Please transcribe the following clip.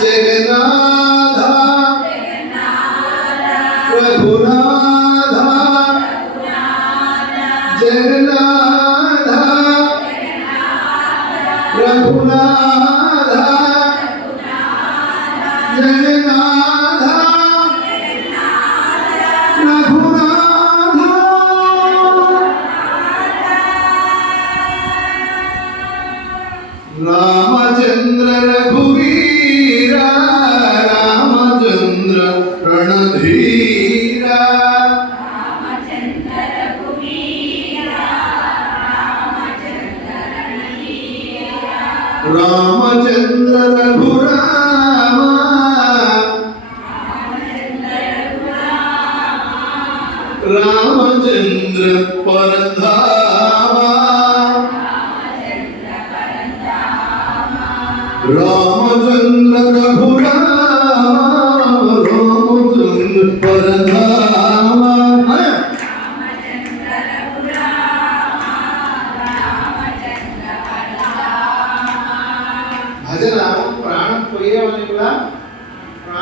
जगन्नाथ प्रभुनाथ जगन्नाथ प्रभुनाथ जगन्नाथ रामचंद्र रघुवीरा रामचंद्र रणधीरा रामचंद्र रघुराम रामचंद्र परधाम रामचंद्र रघुराम रामचंद्र परधाम भजन प्राण पोयेवानी